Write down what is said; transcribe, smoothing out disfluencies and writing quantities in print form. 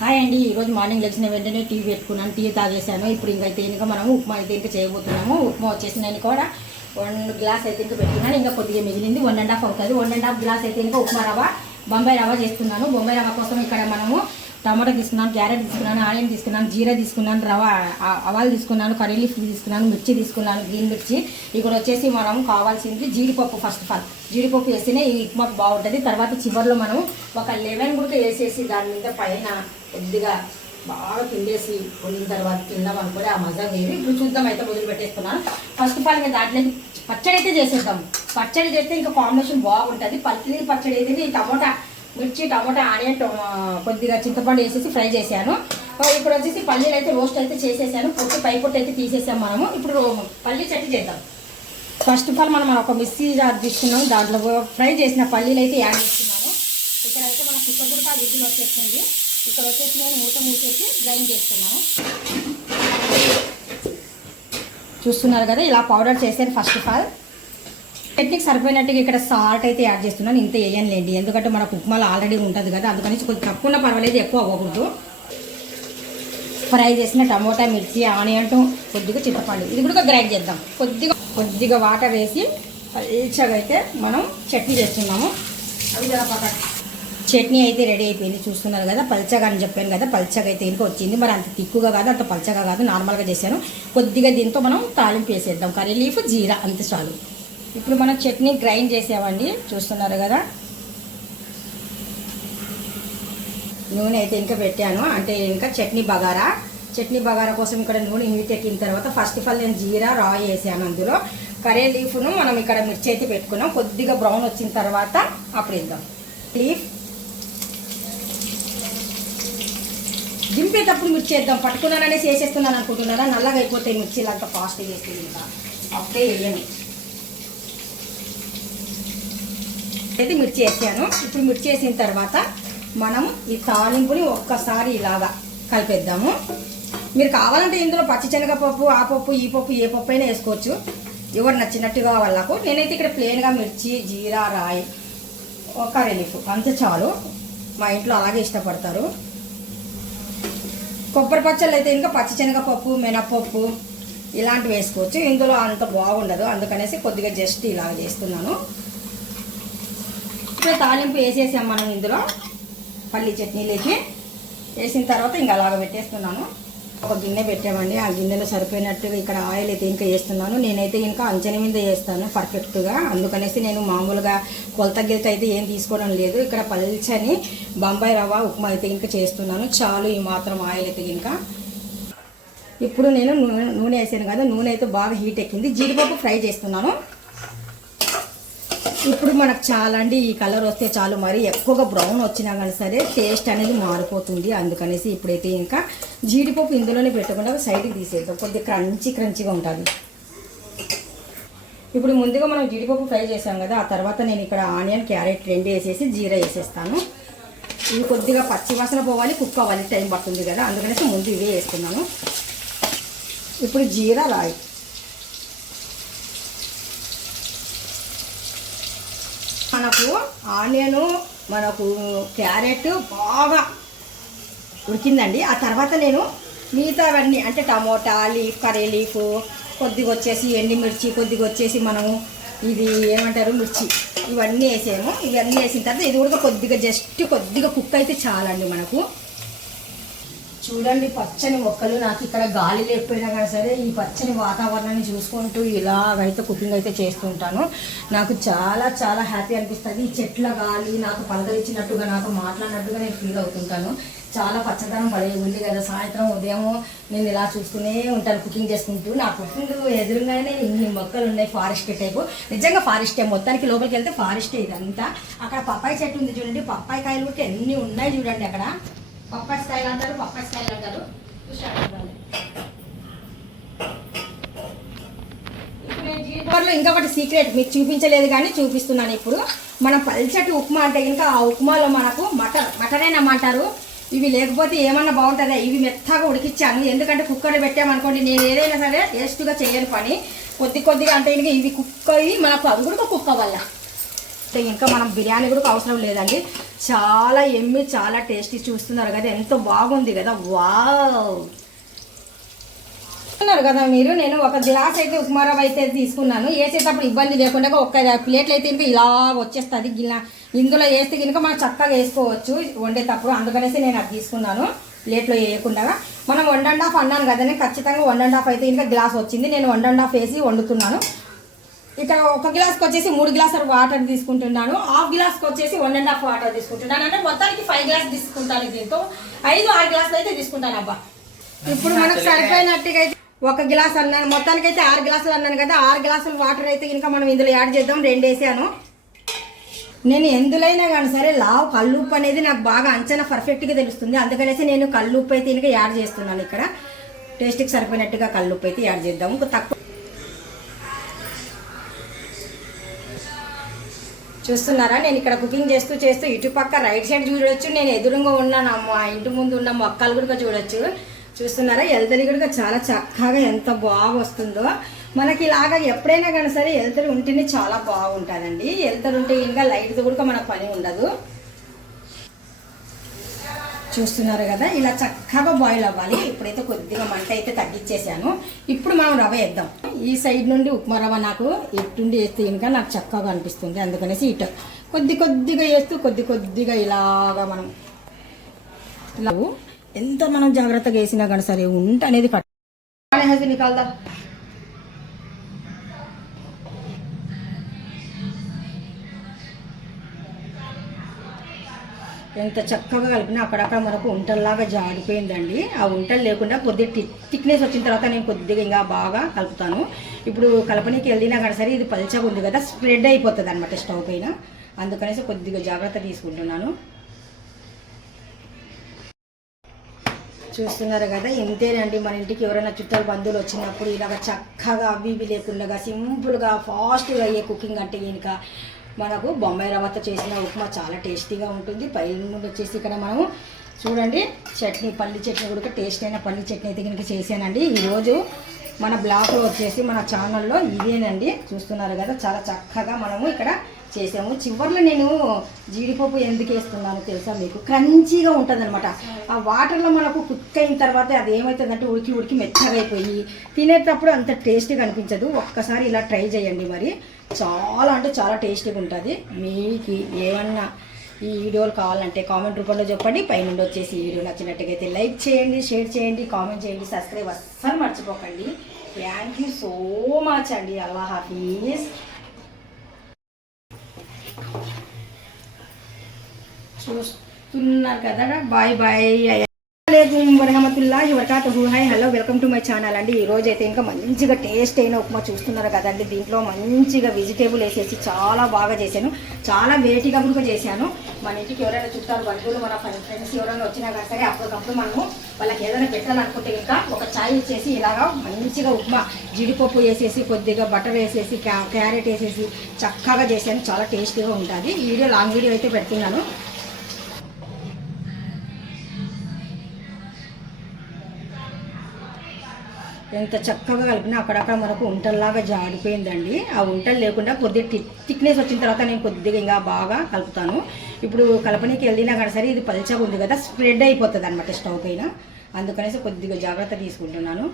Hi అండి. ఈరోజు morning లేచిన వెంటనే టీ పెట్టుకున్నాను, టీ తాగేసాను. ఇప్పుడు ఇంకైతే ఇంకా మనం ఉప్మా అయితే ఇంకా చేయబోతున్నాము. ఉప్మా వచ్చేసి నేను కూడా 1 గ్లాస్ అయితే ఇంకా పెట్టుకున్నాను. ఇంకా కొద్దిగా మిగిలింది 1.5 అవుతుంది. 1.5 గ్లాస్ అయితే ఇంకా ఉప్మా రవ్వ బొంబాయి రవ్వ చేస్తున్నాను. బొంబాయి రవ్వ కోసం ఇక్కడ మనము టమాటా తీసుకున్నాను, క్యారెట్ తీసుకున్నాను, ఆనియన్ తీసుకున్నాను, జీరా తీసుకున్నాను, రవ్వ ఆవాలు తీసుకున్నాను, కర్రీ లీఫ్ తీసుకున్నాను, మిర్చి తీసుకున్నాను, గ్రీన్ మిర్చి. ఇక్కడ వచ్చేసి మనం కావాల్సింది జీడిపప్పు. ఫస్ట్ ఆఫ్ ఆల్ జీడిపప్పు వేస్తేనే ఈ ఉప్మాకు బాగుంటుంది. తర్వాత చివరిలో మనం ఒక లెమన్ కూడా వేసేసి దాని మీద పైన కొద్దిగా బాగా పిండేసి వండిన తర్వాత తిందాం అనుకోండి, ఆ మజా వేరు. ఇప్పుడు చూద్దాం, అయితే మొదలు పెట్టేస్తున్నాను. ఫస్ట్ ఆఫ్ ఆల్ ఇంకా దాంట్లో పచ్చడి అయితే చేసేద్దాం. పచ్చడి చేస్తే ఇంకా కాంబినేషన్ బాగుంటుంది. పల్లి పచ్చడి అయితే టమోటా మిర్చి, టమోటా, ఆనియన్, కొద్దిగా చింతపండు వేసేసి ఫ్రై చేశాను. ఇప్పుడు వచ్చేసి పల్లీలు అయితే రోస్ట్ అయితే చేసేసాను. పై పొట్టు అయితే తీసేసాము మనము. ఇప్పుడు పల్లీ చట్నీ చేద్దాం. ఫస్ట్ ఆఫ్ ఆల్ మనం ఒక మిక్సీ జార్ తీసుకున్నాము, దాంట్లో ఫ్రై చేసిన పల్లీలు అయితే యాడ్ చేస్తున్నాను. ఇక్కడైతే మన కుక్కర్ కూడా విజిల్ వచ్చేస్తుంది. ఇక్కడ వచ్చేసి నేను మూత మూసేసి గ్రైండ్ చేస్తున్నాను. చూస్తున్నారు కదా, ఇలా పౌడర్ చేశాను. ఫస్ట్ ఆఫ్ ఆల్ చట్నీకి సరిపోయినట్టుగా ఇక్కడ సాల్ట్ అయితే యాడ్ చేస్తున్నాను. ఇంత వేయనులేండి, ఎందుకంటే మనకు ఉప్మాలో ఆల్రెడీ ఉంటుంది కదా, అందుకని కొంచెం తక్కువ పర్వాలేదు, ఎక్కువ అవ్వకూడదు. ఫ్రై చేసిన టమోటా, మిర్చి, ఆనియన్, కొద్దిగా చింతపండు ఇది కూడా గ్రైండ్ చేద్దాం. కొద్దిగా వాటర్ వేసి పల్చగా అయితే మనం చట్నీ చేస్తున్నాము. చట్నీ అయితే రెడీ అయిపోయింది. చూస్తున్నారు కదా, పల్చగా అని చెప్పాను కదా, పల్చగా అయితే ఇంకా వచ్చింది. మరి అంత తిక్కుగా కాదు, అంత పల్చగా కాదు, నార్మల్గా చేశాను. కొద్దిగా దీంతో మనం తాలింపు వేసేద్దాం. కర్రీ లీఫ్, జీరా, అంతే చాలు. ఇప్పుడు మనం చట్నీ గ్రైండ్ చేసామండి, చూస్తున్నారు కదా. నూనె అయితే ఇంకా పెట్టాను, అంటే ఇంకా చట్నీ బగారా కోసం ఇక్కడ నూనె హీట్ ఎక్కిన తర్వాత ఫస్ట్ ఆఫ్ ఆల్ నేను జీరా రా వేసాను. అందులో కర్రీ లీఫ్ను మనం ఇక్కడ మిర్చి అయితే పెట్టుకున్నాం. కొద్దిగా బ్రౌన్ వచ్చిన తర్వాత అప్పుడు ఇద్దాం. లీఫ్ దింపేటప్పుడు మిర్చి వేద్దాం. పట్టుకున్నాననేసి వేసేస్తున్నాను అనుకుంటున్నారా? నల్లగా అయిపోతాయి మిర్చీలు, అంత ఫాస్ట్గా వేస్తుంది. ఇంకా అప్పుడే వేయను అయితే మిర్చి వేసాను. ఇప్పుడు మిర్చి వేసిన తర్వాత మనం ఈ తాలింపుని ఒక్కసారి ఇలాగా కలిపేద్దాము. మీరు కావాలంటే ఇందులో పచ్చిశనగపప్పు, ఆ పప్పు, ఈ పప్పు, ఏ పప్పు అయినా వేసుకోవచ్చు, ఎవరు నచ్చినట్టుగా వాళ్ళకు. నేనైతే ఇక్కడ ప్లెయిన్గా మిర్చి, జీరా, రాయి, కర్రీ లీఫ్ అంతే చాలు. మా ఇంట్లో అలాగే ఇష్టపడతారు. కొబ్బరి పచ్చళ్ళు అయితే ఇంకా పచ్చిశనగపప్పు, మినపప్పు ఇలాంటివి వేసుకోవచ్చు. ఇందులో అంత బాగుండదు, అందుకనేసి కొద్దిగా జస్ట్ ఇలాగ చేస్తున్నాను. ఇప్పుడు తాలింపు వేసేసాం మనం ఇందులో పల్లి చట్నీలోకి. వేసిన తర్వాత ఇంకా అలాగ పెట్టేస్తున్నాను. ఒక గిన్నె పెట్టామండి, ఆ గిన్నెలో సరిపోయినట్టుగా ఇక్కడ ఆయిల్ అయితే ఇంకా వేస్తున్నాను. నేనైతే ఇంకా అంచనా మీద వేస్తాను పర్ఫెక్ట్గా, అందుకనేసి నేను మామూలుగా కొలత గిలత అయితే ఏం తీసుకోవడం లేదు. ఇక్కడ పల్చని బొంబాయి రవ్వ ఉప్మా అయితే ఇంకా చేస్తున్నాను. చాలు ఈ మాత్రం ఆయిల్ అయితే ఇంకా. ఇప్పుడు నేను నూనె వేసాను కదా, నూనె అయితే బాగా హీట్ ఎక్కింది. జీడిపప్పు ఫ్రై చేస్తున్నాను. ఇప్పుడు మనకు చాలా అండి, ఈ కలర్ వస్తే చాలు. మరి ఎక్కువగా బ్రౌన్ వచ్చినా కానీ సరే టేస్ట్ అనేది మారిపోతుంది. అందుకనేసి ఇప్పుడైతే ఇంకా జీడిపప్పు ఇందులోనే పెట్టకుండా సైడ్కి తీసేద్దాం, కొద్దిగా క్రంచీగా ఉంటుంది. ఇప్పుడు ముందుగా మనం జీడిపప్పు ఫ్రై చేసాం కదా, ఆ తర్వాత నేను ఇక్కడ ఆనియన్, క్యారెట్ రెండు వేసేసి జీరా వేసేస్తాను. ఇవి కొద్దిగా పచ్చి వాసన పోవాలి, కుక్ అవ్వాలి, టైం పడుతుంది కదా, అందుకనేసి ముందు ఇవే వేస్తున్నాను. ఇప్పుడు జీరా, రాయి, మనకు ఆనియను, మనకు క్యారెట్ బాగా ఉడికిందండి. ఆ తర్వాత నేను మిగతావన్నీ అంటే టమోటా, లీఫ్, కర్రీ లీఫ్, కొద్దిగా వచ్చేసి ఎండిమిర్చి, కొద్దిగా వచ్చేసి మనము ఇది ఏమంటారు మిర్చి, ఇవన్నీ వేసాము. ఇవన్నీ వేసిన తర్వాత ఇది కూడా కొద్దిగా కుక్ అయితే చాలండి మనకు. చూడండి, పచ్చని మొక్కలు. నాకు ఇక్కడ గాలి లేకపోయినా కానీ సరే ఈ పచ్చని వాతావరణాన్ని చూసుకుంటూ ఇలాగైతే కుకింగ్ అయితే చేస్తుంటాను. నాకు చాలా చాలా హ్యాపీ అనిపిస్తుంది. ఈ చెట్ల గాలి నాకు పలకరించినట్టుగా, నాకు మాట్లాడినట్టుగా నేను ఫీల్ అవుతుంటాను. చాలా పచ్చదనం పడే ఉంది కదా. సాయంత్రం ఉదయం నేను ఇలా చూస్తూనే ఉంటాను కుకింగ్ చేసుకుంటూ. నా కుకింగ్ ఎదురుగానే ఇన్ని మొక్కలు ఉన్నాయి, ఫారెస్ట్ టైపు. నిజంగా ఫారెస్టే, మొత్తానికి లోపలికి వెళ్తే ఫారెస్టే ఇదంతా. అక్కడ పప్పాయి చెట్టు ఉంది చూడండి, పప్పాయి కాయలు కూడా ఎన్ని ఉన్నాయి చూడండి. అక్కడ పప్పాయి స్టైల్ అంటారు. ఇప్పుడు ఇంకొకటి సీక్రెట్ మీకు చూపించలేదు కానీ చూపిస్తున్నాను. ఇప్పుడు మనం పల్చటి ఉప్మా అంటే ఇంకా ఆ ఉప్మాలో మనకు మటరేనమ్మంటారు. ఇవి లేకపోతే ఏమన్నా బాగుంటుందా? ఇవి మెత్తగా ఉడికిచ్చాను, ఎందుకంటే కుక్కర్ పెట్టామనుకోండి, నేను ఏదైనా సరే టేస్ట్గా చేయని పని. కొద్దిగా అంటే ఇవి కుక్ అయ్యి మనకు అవి కూడా కుక్క వల్ల ఇంకా మనం బిర్యానీ కూడా అవసరం లేదండి. చాలా ఎమ్మి, చాలా టేస్టీ. చూస్తున్నారు కదా ఎంత బాగుంది కదా. వావ్, చూస్తున్నారు కదా మీరు. నేను ఒక గ్లాస్ అయితే ఉప్మా రవ్వ అయితే తీసుకున్నాను. వేసేటప్పుడు ఇబ్బంది లేకుండా ఒక్క ప్లేట్లు అయితే ఇంకా ఇలా వచ్చేస్తుంది. ఇందులో వేస్తే కనుక మనం చక్కగా వేసుకోవచ్చు వండేటప్పుడు. అందుకనేసి నేను అది తీసుకున్నాను, ప్లేట్లో వేయకుండా. మనం 1.5 అన్నాను కదండి, ఖచ్చితంగా 1.5 అయితే ఇంకా గ్లాస్ వచ్చింది. నేను 1.5 వేసి వండుతున్నాను. ఇక్కడ ఒక గ్లాస్కి వచ్చేసి 3 గ్లాసులు వాటర్ తీసుకుంటున్నాను. హాఫ్ గ్లాస్కి వచ్చేసి 1.5 వాటర్ తీసుకుంటున్నాను. అంటే మొత్తానికి 5 గ్లాస్ తీసుకుంటాను. దీంతో 5-6 గ్లాసులు అయితే తీసుకుంటాను అబ్బా. ఇప్పుడు మనకు సరిపోయినట్టుగా అయితే ఒక గ్లాస్ అన్నాను, మొత్తానికైతే 6 గ్లాసులు అన్నాను కదా. 6 గ్లాసులు వాటర్ అయితే ఇంకా మనం ఇందులో యాడ్ చేద్దాం. 2 వేసాను. నేను ఎందులైనా కానీ సరే కల్లుప్పు అనేది నాకు బాగా అంచనా పర్ఫెక్ట్గా తెలుస్తుంది. అందుకనేసి నేను కల్లుప్పు అయితే ఇంకా యాడ్ చేస్తున్నాను. ఇక్కడ టేస్ట్కి సరిపోయినట్టుగా కల్లుప్పు అయితే యాడ్ చేద్దాము. తక్కువ చూస్తున్నారా, నేను ఇక్కడ కుకింగ్ చేస్తూ ఇటుపక్క రైట్ సైడ్ చూడొచ్చు. నేను ఎదురుగా ఉన్నాను, మా ఇంటి ముందు ఉన్న మొక్కలు కూడా చూడొచ్చు. చూస్తున్నారా, ఎల్తరి కూడా చాలా చక్కగా ఎంత బాగా వస్తుందో. మనకి ఇలాగా ఎప్పుడైనా కానీ సరే ఎల్తరి ఉంటేనే చాలా బాగుంటుందండి. ఎల్తరి ఉంటే ఇంకా లైట్తో కూడా మనకు పని ఉండదు. చూస్తున్నారు కదా, ఇలా చక్కగా బాయిల్ అవ్వాలి. ఇప్పుడైతే కొద్దిగా మంట అయితే తగ్గించేసాను. ఇప్పుడు మనం రవ్వ వేద్దాం. ఈ సైడ్ నుండి ఉప్మా రవ్వ నాకు ఇటుండి వేస్తే ఇంకా నాకు చక్కగా అనిపిస్తుంది. అందుకనేసి ఇటు కొద్దిగా వేస్తూ కొద్దిగా ఇలాగా మనం ఇలా ఎంత మనం జాగ్రత్తగా వేసినా కానీ సరే ఉంట అనేది నికాల్దా. ఎంత చక్కగా కలిపినా అక్కడక్కడ మనకు ఉంటల్లాగా జాడిపోయిందండి. ఆ ఉంటలు లేకుండా కొద్దిగా థిక్నెస్ వచ్చిన తర్వాత నేను కొద్దిగా ఇంకా బాగా కలుపుతాను. ఇప్పుడు కలపనీకి వెళ్ళినా కానీ సరే ఇది పల్చగా ఉంది కదా, స్ప్రెడ్ అయిపోతుంది అనమాట స్టవ్ పైన. అందుకనేసి కొద్దిగా జాగ్రత్త తీసుకుంటున్నాను. చూస్తున్నారు కదా, ఇంతేనండి. మన ఇంటికి ఎవరైనా చుట్టాలు బంధువులు వచ్చినప్పుడు ఇలాగ చక్కగా అవి లేకుండా సింపుల్గా ఫాస్ట్గా అయ్యే కుకింగ్ అంటే కనుక మనకు బొంబాయి రవ్వతో చేసిన ఉప్మా చాలా టేస్టీగా ఉంటుంది. పైన నుండి వచ్చేసి ఇక్కడ మనము చూడండి చట్నీ, పల్లి చట్నీ కూడా టేస్ట్ అయిన పల్లి చట్నీ అయితే కనుక చేశానండి. ఈరోజు మన బ్లాగ్లో వచ్చేసి మన ఛానల్లో ఇదేనండి. చూస్తున్నారు కదా, చాలా చక్కగా మనము ఇక్కడ చేసాము. చివరిలో నేను జీడిపప్పు ఎందుకు వేస్తున్నాను తెలుసా మీకు? క్రంచీగా ఉంటుంది అనమాట. ఆ వాటర్లో మనకు కుక్ అయిన తర్వాత అది ఏమవుతుందంటే ఉడికి మెత్తగా అయిపోయి తినేటప్పుడు అంత టేస్టీగా అనిపించదు. ఒక్కసారి ఇలా ట్రై చేయండి. మరి చాలా అంటే చాలా టేస్టీగా ఉంటుంది. మీకు ఏమన్నా ఈ వీడియోలు కావాలంటే కామెంట్ రూపంలో చెప్పండి. పైనుండి వచ్చేసి ఈ వీడియో నచ్చినట్టుగా అయితే లైక్ చేయండి, షేర్ చేయండి, కామెంట్ చేయండి, సబ్స్క్రైబ్ అస్సలు మర్చిపోకండి. థ్యాంక్ యూ సో మచ్ అండి. అల్లా హాఫీజ్. చూస్తున్నారు కదా, బాయ్ బాయ్. వరహమతుల్లాహి వబరకాతుహు. Hi, hello, welcome to my channel అండి. ఈరోజు అయితే ఇంకా మంచిగా టేస్ట్ అయిన ఉప్మా చూస్తున్నారు కదండి. దీంట్లో మంచిగా వెజిటేబుల్ వేసేసి చాలా బాగా చేశాను. చాలా వేటిగా కూడా చేశాను. మన ఇంటికి ఎవరైనా చుట్టాలు బంధువులు, మన ఫ్రెండ్స్ ఎవరైనా వచ్చినా కానీ సరే అప్పటికప్పుడు మనము వాళ్ళకి ఏదైనా పెట్టాలనుకుంటే ఇంకా ఒక ఛాయ్ ఇచ్చేసి ఇలాగా మంచిగా ఉప్మా జీడిపప్పు వేసేసి కొద్దిగా బటర్ వేసేసి క్యారెట్ వేసేసి చక్కగా చేశాను. చాలా టేస్టీగా ఉంటుంది. ఈ వీడియో లాంగ్ వీడియో అయితే పెడుతున్నాను. ఎంత చక్కగా కలిపినా అక్కడక్కడ మనకు ఉంటల్లాగా జాడిపోయిందండి. ఆ ఉంటలు లేకుండా కొద్దిగా థిక్నెస్ వచ్చిన తర్వాత నేను కొద్దిగా ఇంకా బాగా కలుపుతాను. ఇప్పుడు కలపనీకి వెళ్ళినా కానీ సరే ఇది పల్చగా ఉంది కదా, స్ప్రెడ్ అయిపోతుంది అనమాట స్టవ్ పైన. అందుకనేసి కొద్దిగా జాగ్రత్త తీసుకుంటున్నాను.